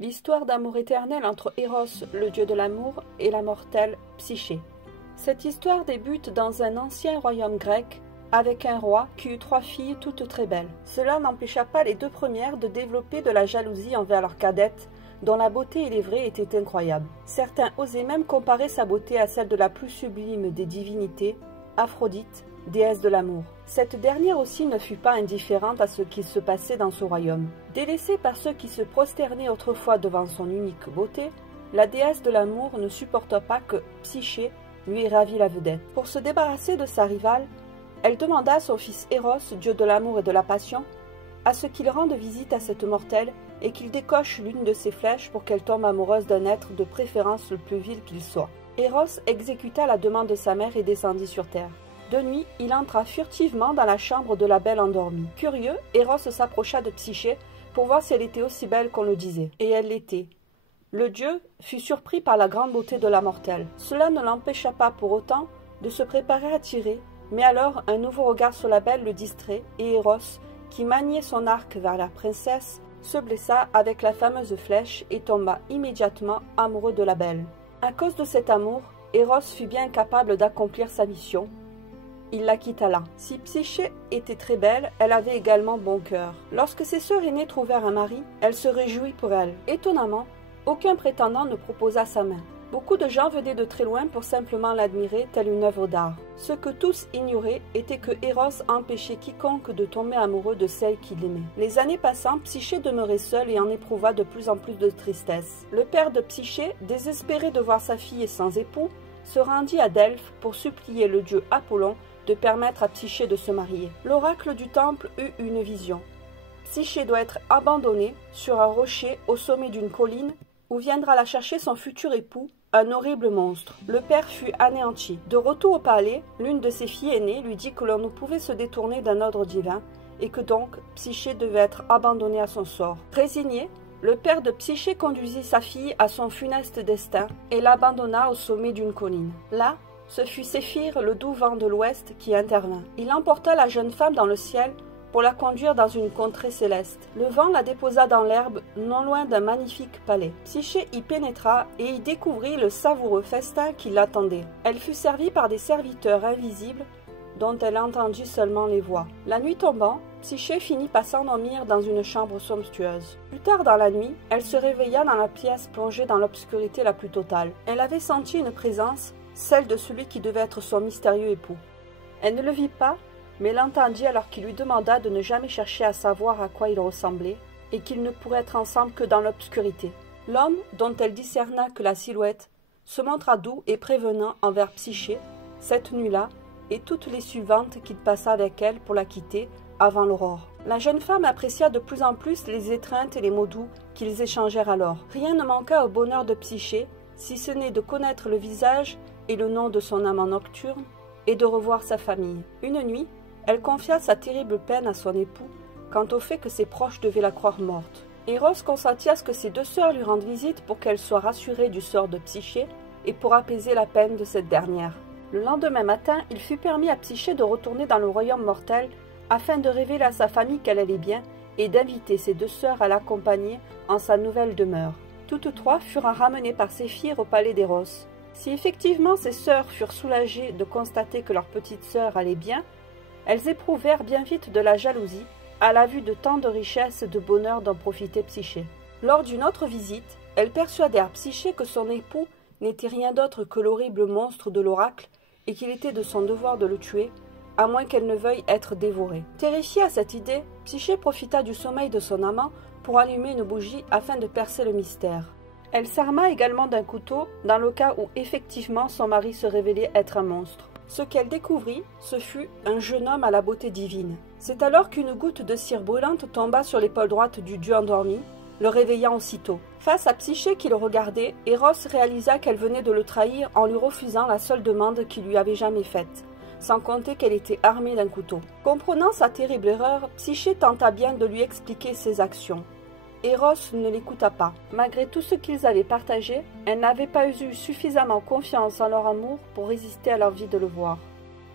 L'histoire d'amour éternel entre Eros, le dieu de l'amour, et la mortelle Psyché. Cette histoire débute dans un ancien royaume grec, avec un roi qui eut 3 filles toutes très belles. Cela n'empêcha pas les 2 premières de développer de la jalousie envers leur cadette, dont la beauté et les vraies étaient incroyables. Certains osaient même comparer sa beauté à celle de la plus sublime des divinités, Aphrodite, déesse de l'amour. Cette dernière aussi ne fut pas indifférente à ce qui se passait dans ce royaume. Délaissée par ceux qui se prosternaient autrefois devant son unique beauté, la déesse de l'amour ne supporta pas que Psyché lui ait ravi la vedette. Pour se débarrasser de sa rivale, elle demanda à son fils Eros, dieu de l'amour et de la passion, à ce qu'il rende visite à cette mortelle et qu'il décoche l'une de ses flèches pour qu'elle tombe amoureuse d'un être de préférence le plus vil qu'il soit. Eros exécuta la demande de sa mère et descendit sur terre. De nuit, il entra furtivement dans la chambre de la belle endormie. Curieux, Eros s'approcha de Psyché pour voir si elle était aussi belle qu'on le disait. Et elle l'était. Le dieu fut surpris par la grande beauté de la mortelle. Cela ne l'empêcha pas pour autant de se préparer à tirer, mais alors un nouveau regard sur la belle le distrait, et Eros, qui maniait son arc vers la princesse, se blessa avec la fameuse flèche et tomba immédiatement amoureux de la belle. À cause de cet amour, Eros fut bien capable d'accomplir sa mission. Il la quitta là. Si Psyché était très belle, elle avait également bon cœur. Lorsque ses sœurs aînées trouvèrent un mari, elle se réjouit pour elle. Étonnamment, aucun prétendant ne proposa sa main. Beaucoup de gens venaient de très loin pour simplement l'admirer telle une œuvre d'art. Ce que tous ignoraient était que Eros empêchait quiconque de tomber amoureux de celle qu'il aimait. Les années passant, Psyché demeurait seule et en éprouva de plus en plus de tristesse. Le père de Psyché, désespéré de voir sa fille sans époux, se rendit à Delphes pour supplier le dieu Apollon de permettre à Psyché de se marier. L'oracle du temple eut une vision. Psyché doit être abandonnée sur un rocher au sommet d'une colline où viendra la chercher son futur époux, un horrible monstre. Le père fut anéanti. De retour au palais, l'une de ses filles aînées lui dit que l'on ne pouvait se détourner d'un ordre divin et que donc Psyché devait être abandonnée à son sort. Résigné, le père de Psyché conduisit sa fille à son funeste destin et l'abandonna au sommet d'une colline. Là, ce fut Séphir, le doux vent de l'ouest, qui intervint. Il emporta la jeune femme dans le ciel pour la conduire dans une contrée céleste. Le vent la déposa dans l'herbe, non loin d'un magnifique palais. Psyché y pénétra et y découvrit le savoureux festin qui l'attendait. Elle fut servie par des serviteurs invisibles dont elle entendit seulement les voix. La nuit tombant, Psyché finit par s'endormir dans une chambre somptueuse. Plus tard dans la nuit, elle se réveilla dans la pièce plongée dans l'obscurité la plus totale. Elle avait senti une présence, celle de celui qui devait être son mystérieux époux. Elle ne le vit pas, mais l'entendit alors qu'il lui demanda de ne jamais chercher à savoir à quoi il ressemblait, et qu'ils ne pourraient être ensemble que dans l'obscurité. L'homme, dont elle discerna que la silhouette, se montra doux et prévenant envers Psyché, cette nuit-là, et toutes les suivantes qu'il passa avec elle pour la quitter avant l'aurore. La jeune femme apprécia de plus en plus les étreintes et les mots doux qu'ils échangèrent alors. Rien ne manqua au bonheur de Psyché, si ce n'est de connaître le visage et le nom de son amant nocturne, et de revoir sa famille. Une nuit, elle confia sa terrible peine à son époux quant au fait que ses proches devaient la croire morte. Eros consentit à ce que ses 2 sœurs lui rendent visite pour qu'elle soit rassurée du sort de Psyché et pour apaiser la peine de cette dernière. Le lendemain matin, il fut permis à Psyché de retourner dans le royaume mortel afin de révéler à sa famille qu'elle allait bien et d'inviter ses 2 sœurs à l'accompagner en sa nouvelle demeure. Toutes 3 furent ramenées par Séphir au palais d'Eros. Si effectivement ses sœurs furent soulagées de constater que leur petite sœur allait bien, elles éprouvèrent bien vite de la jalousie à la vue de tant de richesses et de bonheur dont profitait Psyché. Lors d'une autre visite, elles persuadèrent Psyché que son époux n'était rien d'autre que l'horrible monstre de l'oracle et qu'il était de son devoir de le tuer, à moins qu'elle ne veuille être dévorée. Terrifiée à cette idée, Psyché profita du sommeil de son amant pour allumer une bougie afin de percer le mystère. Elle s'arma également d'un couteau dans le cas où effectivement son mari se révélait être un monstre. Ce qu'elle découvrit, ce fut un jeune homme à la beauté divine. C'est alors qu'une goutte de cire brûlante tomba sur l'épaule droite du dieu endormi, le réveillant aussitôt. Face à Psyché qui le regardait, Eros réalisa qu'elle venait de le trahir en lui refusant la seule demande qu'il lui avait jamais faite, sans compter qu'elle était armée d'un couteau. Comprenant sa terrible erreur, Psyché tenta bien de lui expliquer ses actions. Eros ne l'écouta pas. Malgré tout ce qu'ils avaient partagé, elle n'avait pas eu suffisamment confiance en leur amour pour résister à l'envie de le voir.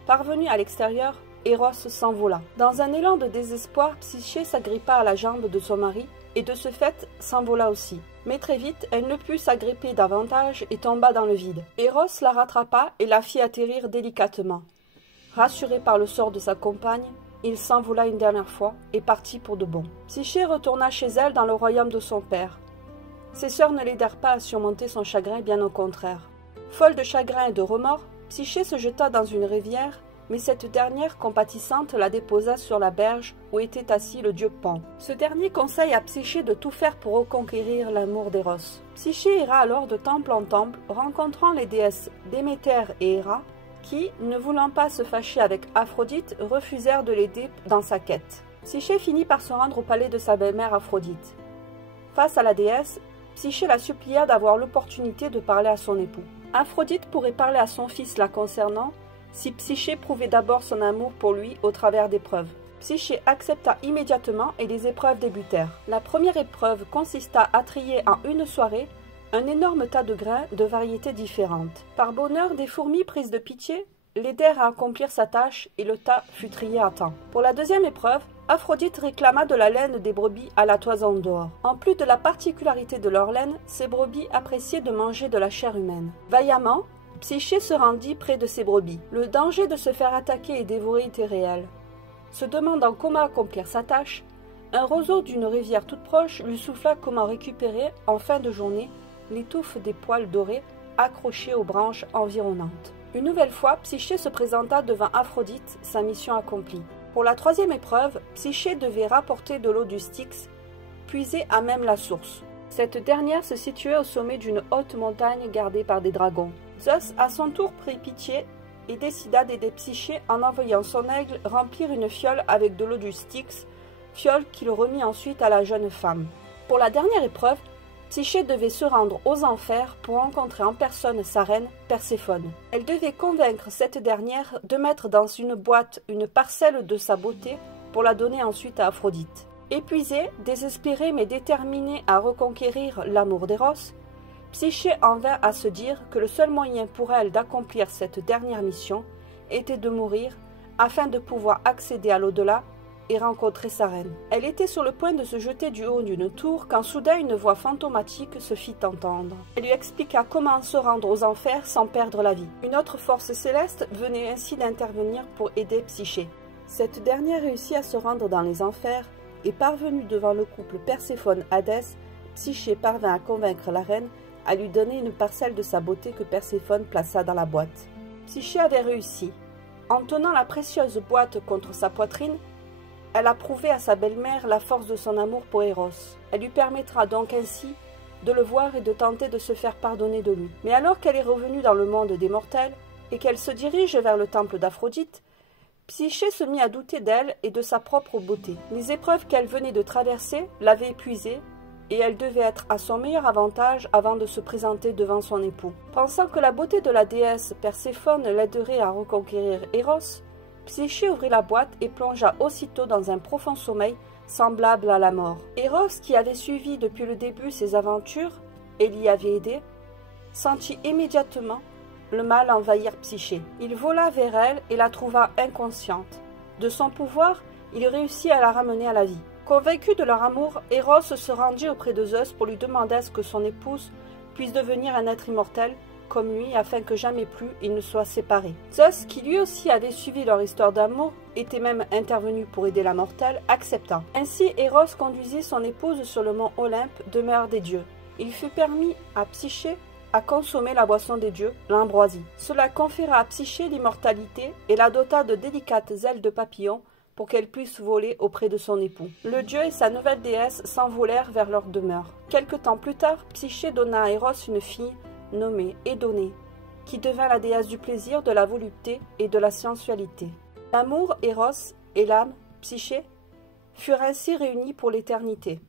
Parvenue à l'extérieur, Eros s'envola. Dans un élan de désespoir, Psyché s'agrippa à la jambe de son mari et de ce fait s'envola aussi. Mais très vite, elle ne put s'agripper davantage et tomba dans le vide. Eros la rattrapa et la fit atterrir délicatement. Rassuré par le sort de sa compagne, il s'envola une dernière fois et partit pour de bon. Psyché retourna chez elle dans le royaume de son père. Ses sœurs ne l'aidèrent pas à surmonter son chagrin, bien au contraire. Folle de chagrin et de remords, Psyché se jeta dans une rivière, mais cette dernière, compatissante, la déposa sur la berge où était assis le dieu Pan. Ce dernier conseille à Psyché de tout faire pour reconquérir l'amour d'Eros. Psyché ira alors de temple en temple, rencontrant les déesses Déméter et Héra, qui, ne voulant pas se fâcher avec Aphrodite, refusèrent de l'aider dans sa quête. Psyché finit par se rendre au palais de sa belle-mère Aphrodite. Face à la déesse, Psyché la supplia d'avoir l'opportunité de parler à son époux. Aphrodite pourrait parler à son fils la concernant, si Psyché prouvait d'abord son amour pour lui au travers d'épreuves. Psyché accepta immédiatement et les épreuves débutèrent. La première épreuve consista à trier en une soirée un énorme tas de grains de variétés différentes. Par bonheur, des fourmis prises de pitié l'aidèrent à accomplir sa tâche et le tas fut trié à temps. Pour la deuxième épreuve, Aphrodite réclama de la laine des brebis à la toison d'or. En plus de la particularité de leur laine, ces brebis appréciaient de manger de la chair humaine. Vaillamment, Psyché se rendit près de ces brebis. Le danger de se faire attaquer et dévorer était réel. Se demandant comment accomplir sa tâche, un roseau d'une rivière toute proche lui souffla comment récupérer, en fin de journée, les touffes des poils dorés accrochés aux branches environnantes. Une nouvelle fois, Psyché se présenta devant Aphrodite, sa mission accomplie. Pour la troisième épreuve, Psyché devait rapporter de l'eau du Styx, puisée à même la source. Cette dernière se situait au sommet d'une haute montagne gardée par des dragons. Zeus, à son tour, prit pitié et décida d'aider Psyché en envoyant son aigle remplir une fiole avec de l'eau du Styx, fiole qu'il remit ensuite à la jeune femme. Pour la dernière épreuve, Psyché devait se rendre aux enfers pour rencontrer en personne sa reine, Perséphone. Elle devait convaincre cette dernière de mettre dans une boîte une parcelle de sa beauté pour la donner ensuite à Aphrodite. Épuisée, désespérée mais déterminée à reconquérir l'amour d'Eros, Psyché en vint à se dire que le seul moyen pour elle d'accomplir cette dernière mission était de mourir afin de pouvoir accéder à l'au-delà et rencontrer sa reine. Elle était sur le point de se jeter du haut d'une tour quand soudain une voix fantomatique se fit entendre. Elle lui expliqua comment se rendre aux enfers sans perdre la vie. Une autre force céleste venait ainsi d'intervenir pour aider Psyché. Cette dernière réussit à se rendre dans les enfers et parvenue devant le couple Perséphone-Hadès, Psyché parvint à convaincre la reine à lui donner une parcelle de sa beauté que Perséphone plaça dans la boîte. Psyché avait réussi. En tenant la précieuse boîte contre sa poitrine, elle a prouvé à sa belle-mère la force de son amour pour Eros. Elle lui permettra donc ainsi de le voir et de tenter de se faire pardonner de lui. Mais alors qu'elle est revenue dans le monde des mortels et qu'elle se dirige vers le temple d'Aphrodite, Psyché se mit à douter d'elle et de sa propre beauté. Les épreuves qu'elle venait de traverser l'avaient épuisée et elle devait être à son meilleur avantage avant de se présenter devant son époux. Pensant que la beauté de la déesse Perséphone l'aiderait à reconquérir Eros, Psyché ouvrit la boîte et plongea aussitôt dans un profond sommeil semblable à la mort. Eros, qui avait suivi depuis le début ses aventures et l'y avait aidé, sentit immédiatement le mal envahir Psyché. Il vola vers elle et la trouva inconsciente. De son pouvoir, il réussit à la ramener à la vie. Convaincu de leur amour, Eros se rendit auprès de Zeus pour lui demander à ce que son épouse puisse devenir un être immortel comme lui, afin que jamais plus ils ne soient séparés. Zeus, qui lui aussi avait suivi leur histoire d'amour, était même intervenu pour aider la mortelle, accepta. Ainsi, Eros conduisit son épouse sur le mont Olympe, demeure des dieux. Il fut permis à Psyché à consommer la boisson des dieux, l'ambroisie. Cela conféra à Psyché l'immortalité et la dota de délicates ailes de papillon pour qu'elle puisse voler auprès de son époux. Le dieu et sa nouvelle déesse s'envolèrent vers leur demeure. Quelque temps plus tard, Psyché donna à Eros une fille nommée Édonée, qui devint la déesse du plaisir, de la volupté et de la sensualité. L'amour, Eros, et l'âme, Psyché, furent ainsi réunis pour l'éternité.